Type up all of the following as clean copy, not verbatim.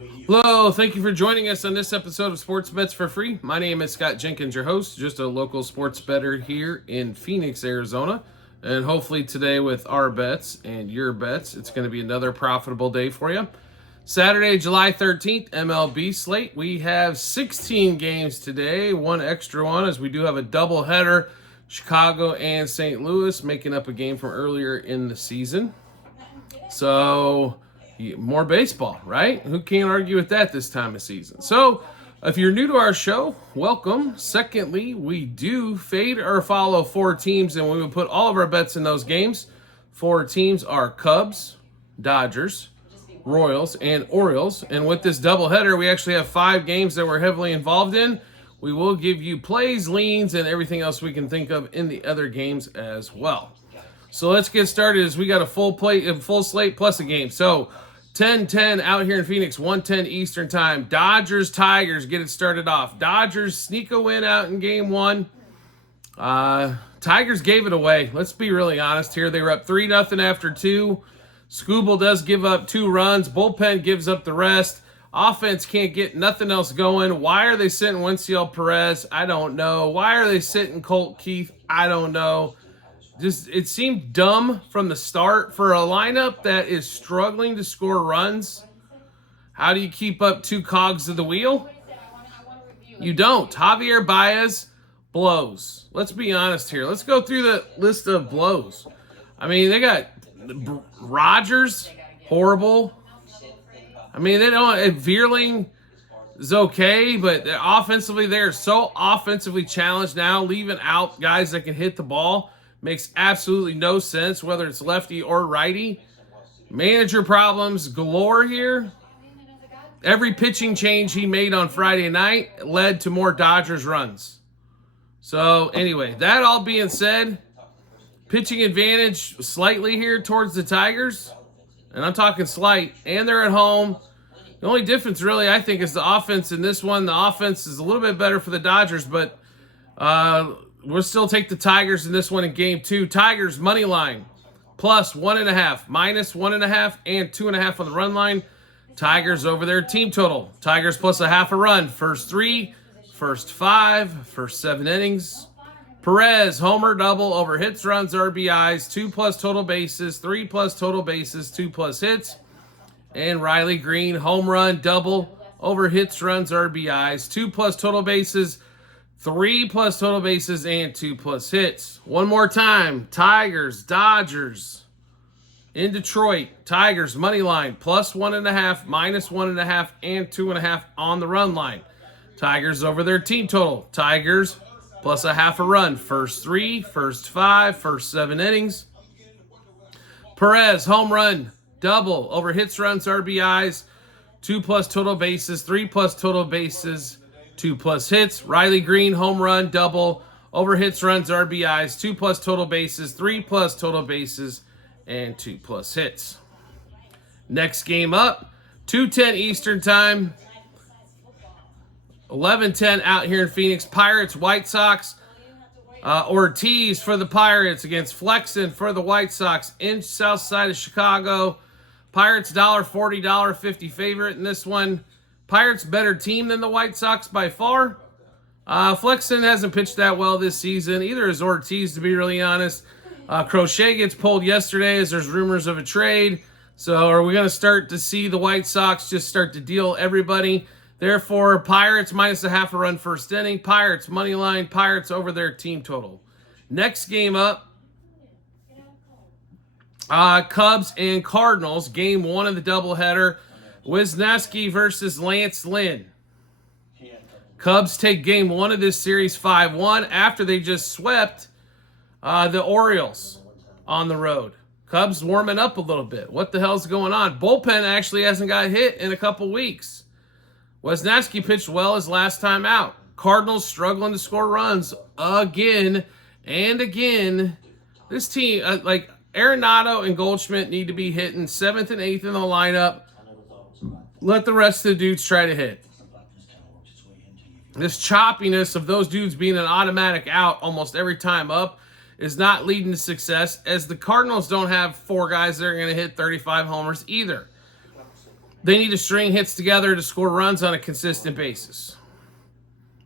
Hello, thank you for joining us on this episode of Sports Bets for Free. My name is Scott Jenkins, your host, just a local sports bettor here in Phoenix, Arizona. And hopefully today with our bets and your bets, it's going to be another profitable day for you. Saturday, July 13th, MLB slate. We have 16 games today, one extra one as we do have a doubleheader, Chicago and St. Louis making up a game from earlier in the season. So more baseball, right? Who can't argue with that this time of season? So if you're new to our show, welcome. Secondly, we do fade or follow four teams, and we will put all of our bets in those games. Four teams are Cubs, Dodgers, Royals, and Orioles. And with this doubleheader, we actually have 5 games that we're heavily involved in. We will give you plays, leans, and everything else we can think of in the other games as well. So let's get started as we got a full slate plus a game. So 10-10 out here in Phoenix, 1:10 Eastern time. Dodgers, Tigers, get it started off. Dodgers sneak a win out in game one. Tigers gave it away. Let's be really honest here. They were up 3-0 after 2. Skubal does give up 2 runs. Bullpen gives up the rest. Offense can't get nothing else going. Why are they sitting Wenciel Perez? I don't know. Why are they sitting Colt Keith? I don't know. Just it seemed dumb from the start for a lineup that is struggling to score runs. How do you keep up 2 cogs of the wheel? You don't. Javier Baez blows. Let's be honest here. Let's go through the list of blows. I mean, they got Rogers, horrible. I mean, they don't. Veerling is okay, but offensively, they're so offensively challenged now, leaving out guys that can hit the ball. Makes absolutely no sense, whether it's lefty or righty. Manager problems galore here. Every pitching change he made on Friday night led to more Dodgers runs. So anyway, that all being said, pitching advantage slightly here towards the Tigers. And I'm talking slight. And they're at home. The only difference really, I think, is the offense in this one. The offense is a little bit better for the Dodgers, but we'll still take the Tigers in this one in game 2. Tigers money line plus 1.5, minus 1.5, and 2.5 on the run line. Tigers over their team total. Tigers plus a half a run. First 3, first 5, first 7 innings. Perez, homer, double, over hits, runs, RBIs, 2+ total bases, 3+ total bases, 2+ hits. And Riley Green, home run, double, over hits, runs, RBIs, 2+ total bases, 3+ total bases, and 2+ hits. One more time. Tigers, Dodgers in Detroit. Tigers money line plus 1.5, minus 1.5, and 2.5 on the run line. Tigers over their team total. Tigers plus a half a run. First 3, first 5, first 7 innings. Perez, home run, double, over hits, runs, RBIs, 2+ total bases, 3+ total bases, 2+ hits. Riley Green, home run, double, over hits, runs, RBIs, 2+ total bases, 3+ total bases, and 2+ hits. Next game up, 2:10 Eastern time, 11:10 out here in Phoenix. Pirates, White Sox. Ortiz for the Pirates against Flexen for the White Sox in south side of Chicago. Pirates $1.40, $1.50 favorite in this one. Pirates better team than the White Sox by far. Flexen hasn't pitched that well this season. Either is Ortiz, to be really honest. Crochet gets pulled yesterday as there's rumors of a trade. So are we going to start to see the White Sox just start to deal everybody? Therefore, Pirates minus a half a run first inning. Pirates money line. Pirates over their team total. Next game up, Cubs and Cardinals. Game 1 of the doubleheader. Wisniewski versus Lance Lynn. Cubs take game 1 of this series 5-1 after they just swept the Orioles on the road. Cubs warming up a little bit. What the hell's going on? Bullpen actually hasn't got hit in a couple weeks. Wisniewski pitched well his last time out. Cardinals struggling to score runs again and again. This team, like Arenado and Goldschmidt, need to be hitting 7th and 8th in the lineup. Let the rest of the dudes try to hit. This choppiness of those dudes being an automatic out almost every time up is not leading to success, as the Cardinals don't have 4 guys that are going to hit 35 homers either. They need to string hits together to score runs on a consistent basis.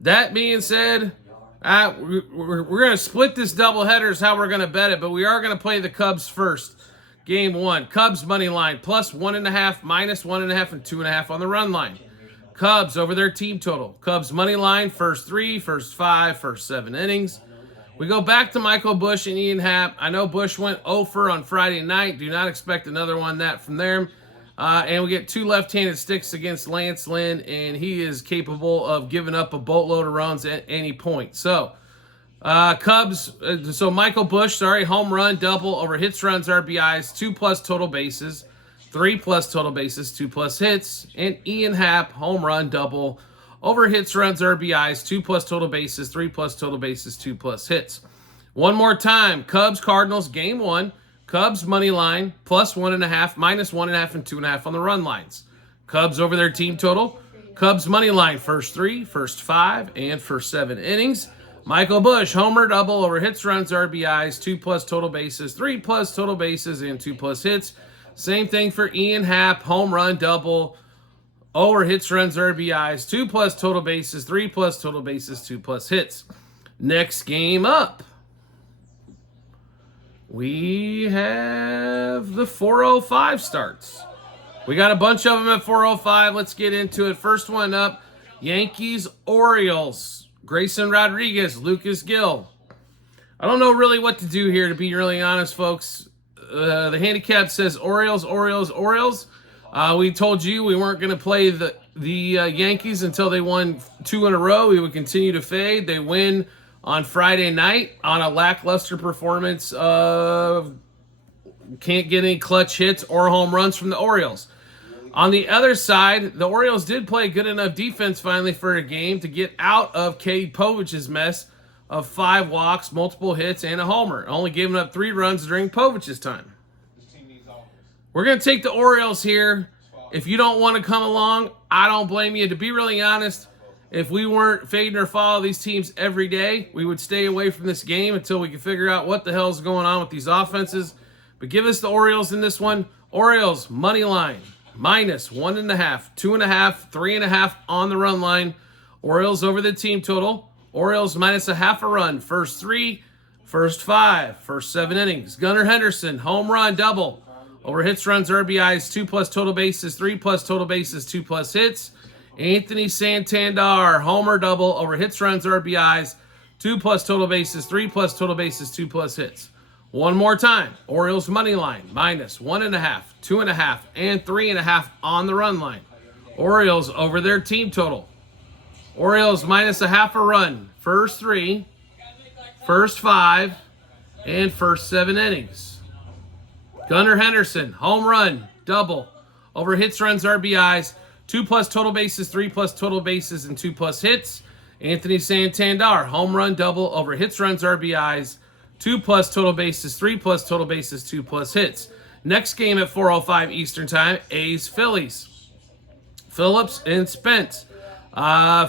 That being said, we're going to split this doubleheader is how we're going to bet it, but we are going to play the Cubs first. Game 1, Cubs money line, plus 1.5, minus 1.5, and 2.5 on the run line. Cubs over their team total. Cubs money line, first 3, first 5, first 7 innings. We go back to Michael Busch and Ian Happ. I know Busch went 0 on Friday night. Do not expect another one from there. And we get 2 left-handed sticks against Lance Lynn, and he is capable of giving up a boatload of runs at any point. So, Cubs, Michael Busch, home run, double over hits, runs, RBIs, 2+ total bases, 3+ total bases, 2+ hits, and Ian Happ, home run, double over hits, runs, RBIs, 2+ total bases, 3+ total bases, 2+ hits. One more time, Cubs, Cardinals, game 1. Cubs money line, plus 1.5, minus 1.5, and 2.5 on the run lines. Cubs over their team total. Cubs money line, first 3, first 5, and first 7 innings. Michael Busch, homer, double over hits, runs, RBIs, 2+ total bases, 3+ total bases, and 2+ hits. Same thing for Ian Happ, home run, double over hits, runs, RBIs, 2+ total bases, 3+ total bases, 2+ hits. Next game up, we have the 4:05 starts. We got a bunch of them at 4:05. Let's get into it. First one up, Yankees Orioles. Grayson Rodriguez, Lucas Gill. I don't know really what to do here, to be really honest, folks. The handicap says Orioles, Orioles, Orioles. We told you we weren't going to play the Yankees until they won 2 in a row. We would continue to fade. They win on Friday night on a lackluster performance of can't get any clutch hits or home runs from the Orioles. On the other side, the Orioles did play good enough defense finally for a game to get out of Cade Povich's mess of 5 walks, multiple hits, and a homer, only giving up 3 runs during Povich's time. We're going to take the Orioles here. If you don't want to come along, I don't blame you. To be really honest, if we weren't fading or follow these teams every day, we would stay away from this game until we can figure out what the hell's going on with these offenses. But give us the Orioles in this one. Orioles, money line, minus 1.5, 2.5, 3.5 on the run line. Orioles over the team total. Orioles minus 0.5 run. First 3, first 5, first 7 innings. Gunnar Henderson, home run, double. Over hits, runs, RBIs, 2+ total bases, 3+ total bases, 2+ hits. Anthony Santander, homer, double. Over hits, runs, RBIs, 2+ total bases, 3+ total bases, 2+ hits. One more time. Orioles money line, minus 1.5, 2.5, and 3.5 on the run line. Orioles over their team total. Orioles minus 0.5 run. First 3, first 5, and first 7 innings. Gunnar Henderson, home run, double. Over hits, runs, RBIs, 2+ total bases, 3+ total bases, and 2+ hits. Anthony Santander, home run, double. Over hits, runs, RBIs, 2+ total bases, 3+ total bases, 2+ hits. Next game at 4:05 Eastern Time, A's Phillies. Phillips and Spence.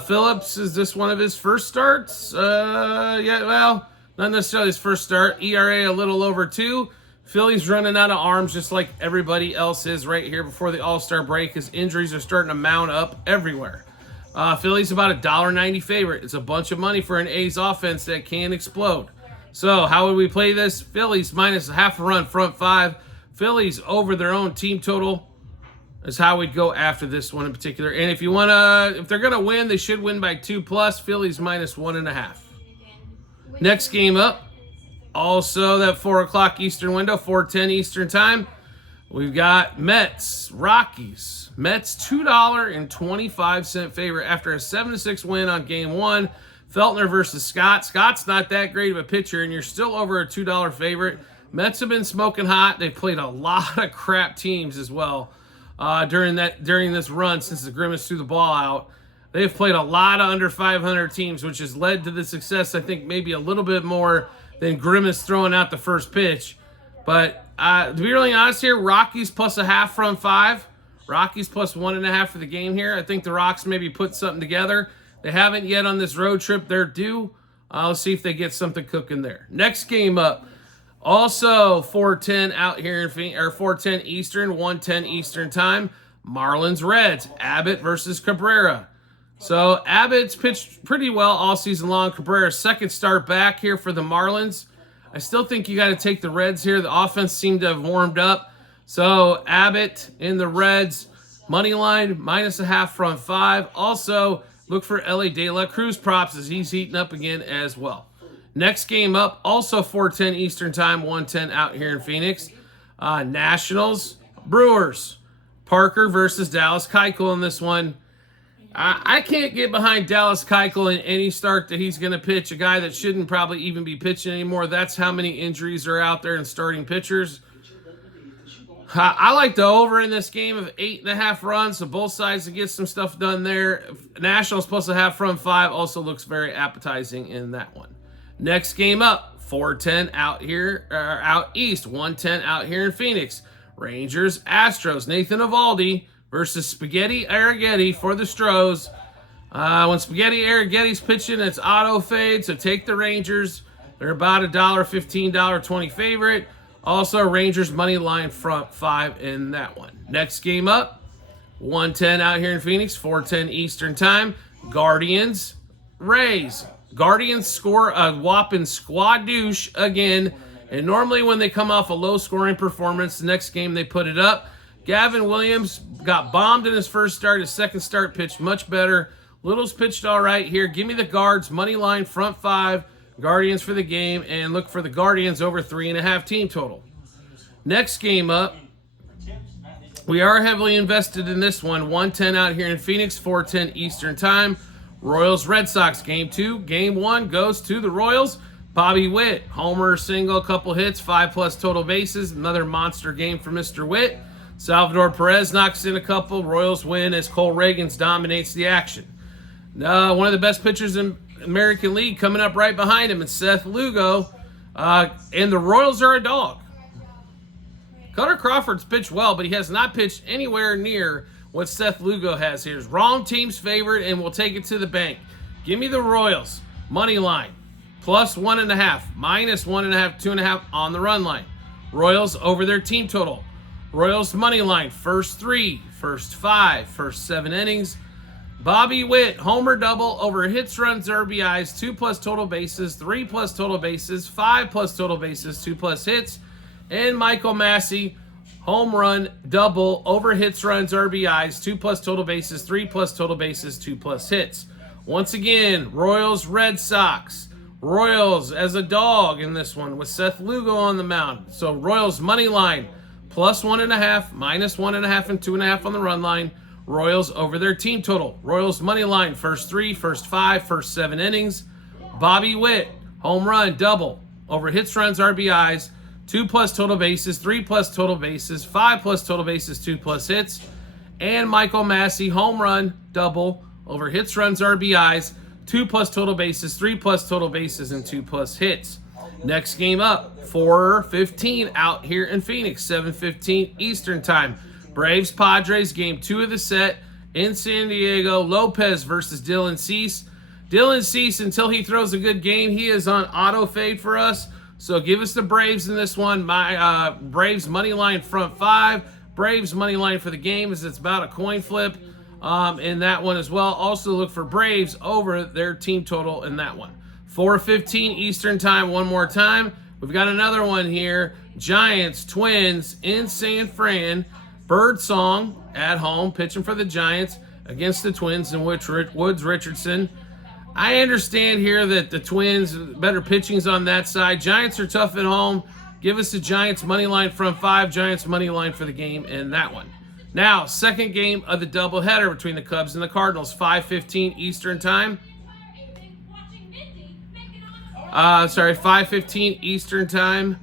Phillips, is this one of his first starts? Not necessarily his first start. ERA a little over 2. Phillies running out of arms just like everybody else is right here before the All-Star break, because injuries are starting to mount up everywhere. Phillies about a $1.90 favorite. It's a bunch of money for an A's offense that can explode. So how would we play this? Phillies minus 0.5 run, front 5. Phillies over their own team total is how we'd go after this one in particular. And if they're gonna win, they should win by 2+. Phillies minus 1.5. Next game up, also that 4 o'clock Eastern window, 4:10 Eastern time, we've got Mets, Rockies. Mets $2.25 favorite after a 7-6 win on game 1. Feltner versus Scott. Scott's not that great of a pitcher, and you're still over a $2 favorite. Mets have been smoking hot. They've played a lot of crap teams as well during this run since the Grimace threw the ball out. They've played a lot of under 500 teams, which has led to the success, I think, maybe a little bit more than Grimace throwing out the first pitch. But to be really honest here, Rockies plus 0.5 from 5. Rockies plus 1.5 for the game here. I think the Rocks maybe put something together. They haven't yet on this road trip. They're due. Let's see if they get something cooking there. Next game up, also 4:10 out here in Phoenix, or 4:10 Eastern, 1:10 Eastern time. Marlins Reds, Abbott versus Cabrera. So Abbott's pitched pretty well all season long. Cabrera's second start back here for the Marlins. I still think you got to take the Reds here. The offense seemed to have warmed up. So Abbott in the Reds, money line, -0.5 front 5. Also, look for LA De La Cruz props as he's heating up again as well. Next game up, also 4:10 Eastern Time, 1:10 out here in Phoenix. Nationals, Brewers. Parker versus Dallas Keuchel in this one. I can't get behind Dallas Keuchel in any start that he's going to pitch. A guy that shouldn't probably even be pitching anymore. That's how many injuries are out there in starting pitchers. I like the over in this game of 8.5 runs, so both sides to get some stuff done there. Nationals supposed to have front 5, also looks very appetizing in that one. Next game up, 4:10 out here, out east, 1:10 out here in Phoenix. Rangers, Astros, Nathan Eovaldi versus Spaghetti Arrighetti for the Stros. When Spaghetti Arrighetti's pitching, it's auto fade, so take the Rangers. They're about $1.15, $1.20 favorite. Also, Rangers money line front 5 in that one. Next game up, 1:10 out here in Phoenix, 4:10 Eastern Time. Guardians, Rays. Guardians score a whopping squad douche again. And normally when they come off a low-scoring performance, the next game they put it up. Gavin Williams got bombed in his first start. His second start pitched much better. Little's pitched all right here. Give me the Guards, money line, front 5. Guardians for the game, and look for the Guardians over 3.5 team total. Next game up, we are heavily invested in this one. 1:10 out here in Phoenix, 4:10 Eastern Time. Royals, Red Sox, Game 2. Game 1 goes to the Royals. Bobby Witt, homer, single, couple hits, 5+ total bases. Another monster game for Mr. Witt. Salvador Perez knocks in a couple. Royals win as Cole Reagans dominates the action. One of the best pitchers in American League coming up right behind him is Seth Lugo. And the Royals are a dog. Cutter Crawford's pitched well, but he has not pitched anywhere near what Seth Lugo has here. Wrong team's favorite, and we'll take it to the bank. Give me the Royals. Money line. +1.5. -1.5, 2.5 on the run line. Royals over their team total. Royals money line. First 3, first 5, first 7 innings. Bobby Witt, homer double over hits, runs, RBIs, 2+ total bases, 3+ total bases, 5+ total bases, 2+ hits. And Michael Massey, home run double over hits, runs, RBIs, 2+ total bases, 3+ total bases, 2+ hits. Once again, Royals, Red Sox. Royals as a dog in this one with Seth Lugo on the mound. So Royals money line, +1.5, -1.5, and 2.5 on the run line. Royals over their team total. Royals money line, first 3, first 5, first 7 innings. Bobby Witt, home run, double over hits, runs, RBIs, 2+ total bases, 3+ total bases, 5+ total bases, 2+ hits. And Michael Massey, home run, double over hits, runs, RBIs, 2+ total bases, 3+ total bases, and 2+ hits. Next game up, 4:15 out here in Phoenix, 7:15 Eastern Time. Braves Padres, game 2 of the set in San Diego. Lopez versus Dylan Cease. Dylan Cease, until he throws a good game, he is on auto fade for us. So give us the Braves in this one. My Braves money line front 5. Braves money line for the game as it's about a coin flip in that one as well. Also look for Braves over their team total in that one. 4:15 Eastern Time one more time. We've got another one here. Giants, Twins in San Fran. Birdsong at home, pitching for the Giants against the Twins and Woods Richardson. I understand here that the Twins, better pitching's on that side. Giants are tough at home. Give us the Giants money line front 5. Giants money line for the game in that one. Now, second game of the doubleheader between the Cubs and the Cardinals, 5:15 Eastern Time. 5:15 Eastern Time.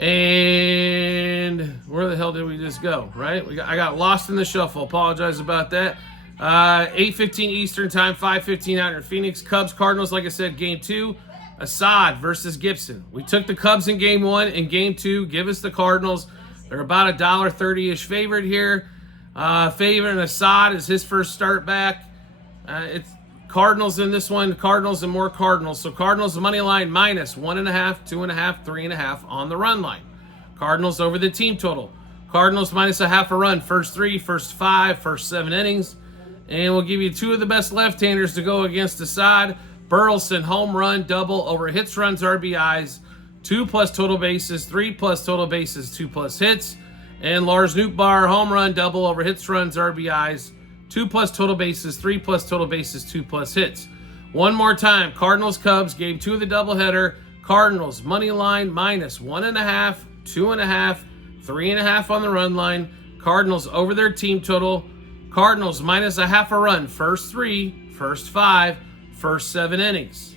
And where the hell did we just go, right? I got lost in the shuffle. Apologize about that. 8:15 Eastern Time, 5:15 out in Phoenix. Cubs, Cardinals, like I said, game 2. Assad versus Gibson. We took the Cubs in game 1. In game 2, give us the Cardinals. They're about a $1.30-ish favorite here. Favorite Assad is his first start back. It's Cardinals in this one. Cardinals and more Cardinals. So Cardinals money line -1.5, 2.5, 3.5 on the run line. Cardinals over the team total. Cardinals minus a half a run, first 3, first 5, first 7 innings. And we'll give you 2 of the best left-handers to go against Assad. Burleson, home run, double over hits, runs, RBIs, 2+ total bases, 3+ total bases, 2+ hits. And Lars Nootbaar, home run, double over hits, runs, RBIs, 2+ total bases, 3+ total bases, 2+ hits. One more time, Cardinals, Cubs, game 2 of the doubleheader. Cardinals, money line, minus 1.5, 2.5, 3.5 on the run line. Cardinals over their team total. Cardinals minus a half a run, first 3, first 5, first 7 innings.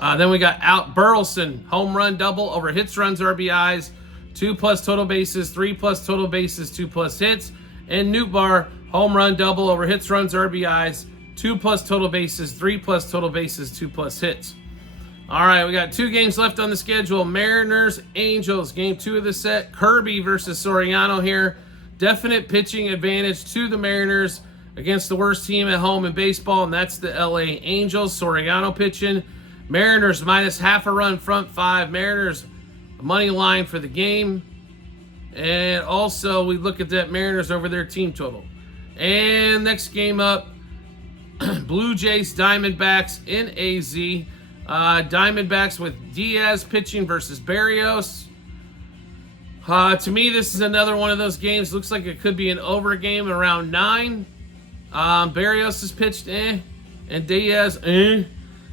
Then we got out Burleson, home run, double over hits, runs, RBIs, 2+ total bases, 3+ total bases, 2+ hits. And Nootbaar, home run, double over hits, runs, RBIs, 2+ total bases, 3+ total bases, 2+ hits. All right, we got 2 games left on the schedule. Mariners, Angels, game 2 of the set. Kirby versus Soriano here. Definite pitching advantage to the Mariners against the worst team at home in baseball, and that's the LA Angels. Soriano pitching. Mariners minus half a run, front 5. Mariners money line for the game. And also, we look at that Mariners over their team total. And next game up, Blue Jays, Diamondbacks in AZ. Diamondbacks with Diaz pitching versus Berrios. To me, this is another one of those games. Looks like it could be an over game around 9. Berrios has pitched, and Diaz,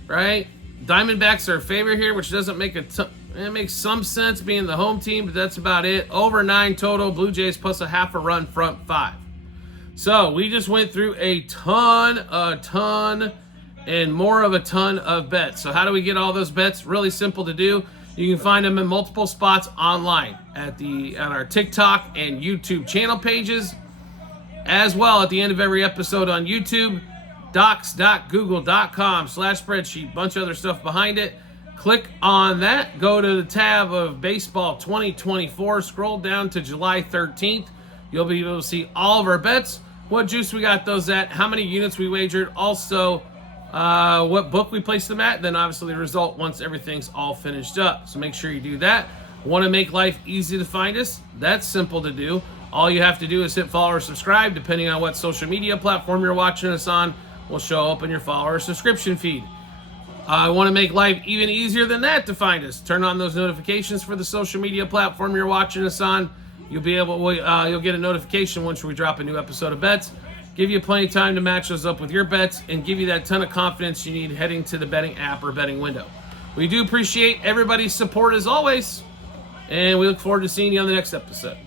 right? Diamondbacks are a favorite here, which doesn't make it makes some sense being the home team, but that's about it. Over 9 total. Blue Jays plus a half a run, front 5. So we just went through a ton, and more of a ton of bets. So how do we get all those bets? Really simple to do. You can find them in multiple spots online on our TikTok and YouTube channel pages, as well at the end of every episode on YouTube, docs.google.com/spreadsheet, bunch of other stuff behind it. Click on that, go to the tab of Baseball 2024, scroll down to July 13th. You'll be able to see all of our bets, what juice we got those at, how many units we wagered, also what book we placed them at, then obviously the result once everything's all finished up. So make sure you do that. Want to make life easy to find us? That's simple to do. All you have to do is hit follow or subscribe, depending on what social media platform you're watching us on, will show up in your follow or subscription feed. I want to make life even easier than that to find us. Turn on those notifications for the social media platform you're watching us on. You'll be able, you'll get a notification once we drop a new episode of bets. Give you plenty of time to match those up with your bets and give you that ton of confidence you need heading to the betting app or betting window. We do appreciate everybody's support as always, and we look forward to seeing you on the next episode.